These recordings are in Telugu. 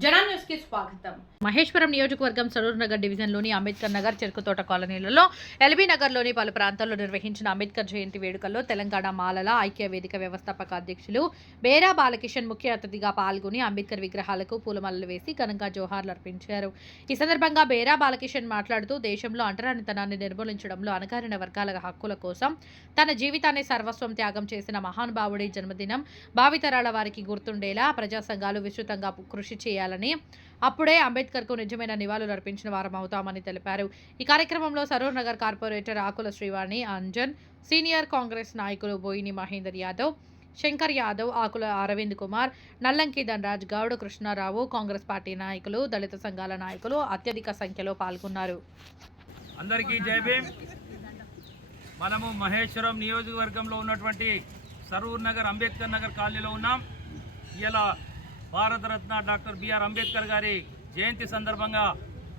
స్వాగతం. మహేశ్వరం నియోజకవర్గం సరూర్ నగర్ డివిజన్లోని అంబేద్కర్ నగర్ చెరుకుతోట కాలనీలలో ఎల్బీ నగర్లోని పలు ప్రాంతాల్లో నిర్వహించిన అంబేద్కర్ జయంతి వేడుకల్లో తెలంగాణ మాలల ఐక్య వేదిక వ్యవస్థాపక అధ్యక్షులు బేరా బాలకిషన్ ముఖ్య అతిథిగా పాల్గొని అంబేద్కర్ విగ్రహాలకు పూలమాలలు వేసి ఘనంగా జోహార్లు అర్పించారు. ఈ సందర్భంగా బేరా బాలకిషన్ మాట్లాడుతూ దేశంలో అంటరానితనాన్ని నిర్మూలించడంలో అణగారిన వర్గాల హక్కుల కోసం తన జీవితాన్ని సర్వస్వం త్యాగం చేసిన మహానుభావుడి జన్మదినం భావితరాల వారికి గుర్తుండేలా ప్రజా సంఘాలు విస్తృతంగా కృషి చేయాలి చేయాలని అప్పుడే అంబేద్కర్కు నిజమైన నివాళులు అర్పించిన వారం అవుతామని తెలిపారు. ఈ కార్యక్రమంలో సరూర్ నగర్ కార్పొరేటర్ ఆకుల శ్రీవాణి అంజన్ సీనియర్ కాంగ్రెస్ నాయకులు బోయిని మహేందర్ యాదవ్ శంకర్ యాదవ్ ఆకుల అరవింద్ కుమార్ నల్లంకి ధనరాజ్ గౌడ్ కృష్ణారావు కాంగ్రెస్ పార్టీ నాయకులు దళిత సంఘాల నాయకులు అత్యధిక సంఖ్యలో పాల్గొన్నారు. అందరికీ జై భీమ్. మనము మహేశ్వరం నియోజకవర్గంలో ఉన్నటువంటి సరూర్ నగర్ అంబేద్కర్ నగర్ కాలనీలో ఉన్నాం. ఇలా భారతరత్న డాక్టర్ బిఆర్ అంబేద్కర్ గారి జయంతి సందర్భంగా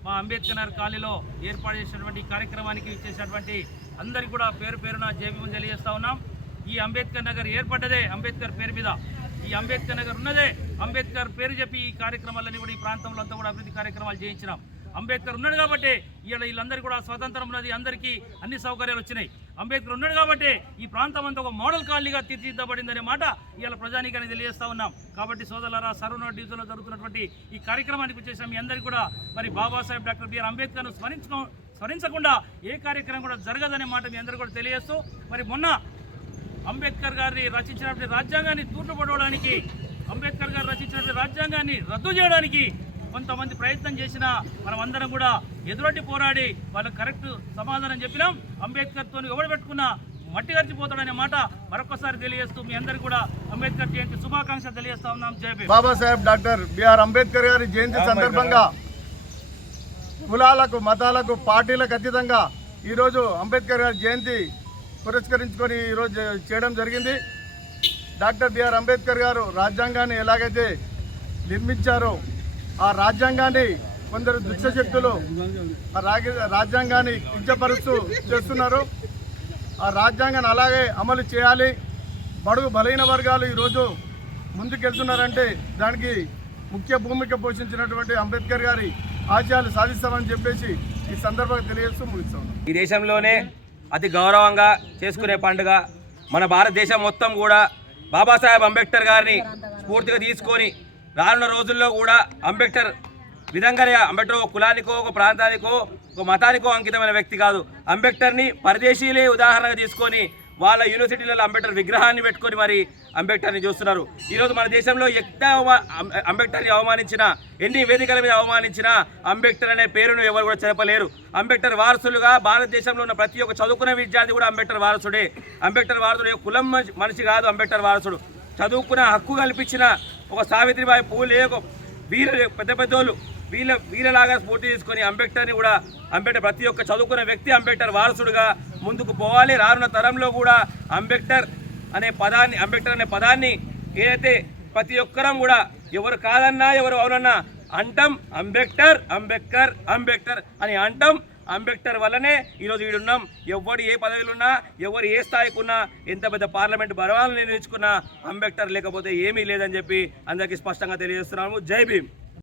మా అంబేద్కర్ కాలనీలో ఏర్పాటు చేసినటువంటి కార్యక్రమానికి ఇచ్చేసినటువంటి అందరికీ కూడా పేరు పేరున జయభీమం తెలియజేస్తా ఉన్నాం. ఈ అంబేద్కర్ నగర్ ఏర్పడ్డదే అంబేద్కర్ పేరు మీద. ఈ అంబేద్కర్ నగర్ ఉన్నదే అంబేద్కర్ పేరు చెప్పి ఈ కార్యక్రమాలన్నీ కూడా ఈ ప్రాంతంలో అంతా కూడా అభివృద్ధి కార్యక్రమాలు చేయించినాం. అంబేద్కర్ ఉన్నాడు కాబట్టి ఇలా వీళ్ళందరికీ కూడా స్వతంత్రం ఉన్నది అందరికీ అన్ని సౌకర్యాలు వచ్చినాయి. అంబేద్కర్ ఉన్నాడు కాబట్టి ఈ ప్రాంతం అంతా ఒక మోడల్ కాలనీగా తీర్చిదిద్దబడిందనే మాట ఇవాళ ప్రజానీకాన్ని తెలియజేస్తా ఉన్నాం. కాబట్టి సోదరులారా సర్వనోట్ డివిజన్లో జరుగుతున్నటువంటి ఈ కార్యక్రమానికి వచ్చేసిన మీ అందరికీ కూడా మరి బాబాసాహెబ్ డాక్టర్ బిఆర్ అంబేద్కర్ను స్మరించుకో స్మరించకుండా ఏ కార్యక్రమం కూడా జరగదనే మాట మీ అందరూ కూడా తెలియజేస్తూ మరి మొన్న అంబేద్కర్ గారిని రచించినటువంటి రాజ్యాంగాన్ని తూర్పుపడవడానికి అంబేద్కర్ గారు రచించినటువంటి రాజ్యాంగాన్ని రద్దు చేయడానికి కొంతమంది ప్రయత్నం చేసినా మనం అందరం కూడా ఎదురొడ్డి పోరాడి వాళ్ళకి కరెక్ట్ సమాధానం చెప్పినాం. అంబేద్కర్తో ఎవడు పెట్టుకున్నా మట్టి గడిచిపోతాడనే మాట మరొకసారి తెలియజేస్తూ మీ అందరికీ కూడా అంబేద్కర్ జయంతి శుభాకాంక్షలు తెలియజేస్తా ఉన్నాం. జై భీమ్. బాబాసాహెబ్ డాక్టర్ బిఆర్ అంబేద్కర్ గారి జయంతి సందర్భంగా కులాలకు మతాలకు పార్టీలకు అతీతంగా ఈరోజు అంబేద్కర్ గారి జయంతి పురస్కరించుకొని ఈరోజు చేయడం జరిగింది. డాక్టర్ బిఆర్ అంబేద్కర్ గారు రాజ్యాంగాన్ని ఎలాగైతే నిర్మించారో ఆ రాజ్యాంగాన్ని కొందరు దుష్టశక్తులు ఆ రాజ్యాంగాన్ని కించపరుస్తూ చేస్తున్నారు. ఆ రాజ్యాంగాన్ని అలాగే అమలు చేయాలి. బడుగు బలహీన వర్గాలు ఈరోజు ముందుకెళ్తున్నారంటే దానికి ముఖ్య భూమిక పోషించినటువంటి అంబేద్కర్ గారి ఆశయాలు సాధిస్తామని చెప్పేసి ఈ సందర్భంగా తెలియజేస్తూ ముగిస్తాం ఈ దేశంలోనే అతి గౌరవంగా చేసుకునే పండుగ. మన భారతదేశం మొత్తం కూడా బాబాసాహెబ్ అంబేద్కర్ గారిని స్ఫూర్తిగా తీసుకొని రానున్న రోజుల్లో కూడా అంబేద్కర్ విధంగానే అంబేద్కర్ ఒక కులానికో ఒక ప్రాంతానికో ఒక మతానికో అంకితమైన వ్యక్తి కాదు. అంబేద్కర్ని పరదేశీయులే ఉదాహరణగా తీసుకొని వాళ్ళ యూనివర్సిటీలలో అంబేద్కర్ విగ్రహాన్ని పెట్టుకొని మరి అంబేద్కర్ని చూస్తున్నారు. ఈరోజు మన దేశంలో ఎంత అంబేద్కర్ని అవమానించిన ఎన్ని వేదికల మీద అవమానించినా అంబేద్కర్ అనే పేరును ఎవరు కూడా చెప్పలేరు. అంబేద్కర్ వారసులుగా భారతదేశంలో ఉన్న ప్రతి ఒక్క చదువుకున్న విద్యార్థి కూడా అంబేద్కర్ వారసుడే. అంబేద్కర్ వారసుడు కులం మనిషి- మనిషి కాదు అంబేద్కర్ వారసుడు. చదువుకున్న హక్కు కల్పించిన ఒక సావిత్రిబాయి పూలే ఒక వీర పెద్ద పెద్దోళ్ళు. వీళ్ళ వీళ్ళలాగా స్ఫూర్తి తీసుకొని అంబేద్కర్ని కూడా అంబేద్కర్ ప్రతి ఒక్క చదువుకున్న వ్యక్తి అంబేద్కర్ వారసుడుగా ముందుకు పోవాలి. రానున్న తరంలో కూడా అంబేద్కర్ అనే పదాన్ని అంబేద్కర్ అనే పదాన్ని ఏదైతే ప్రతి ఒక్కరం కూడా ఎవరు కాదన్నా ఎవరు అవునన్నా అంటం. అంబేద్కర్ అంబేద్కర్ అంబేద్కర్ అని అంటాం. అంబేద్కర్ వల్లనే ఈరోజు ఈడున్నాం ఎవరు ఏ పదవిలో ఉన్నా ఎవరు ఏ స్థాయికి ఉన్నా ఎంత పెద్ద పార్లమెంట్ బలవాలను నిర్ణయించుకున్నా అంబేద్కర్ లేకపోతే ఏమీ లేదని చెప్పి అందరికీ స్పష్టంగా తెలియజేస్తున్నాము. జై భీమ్.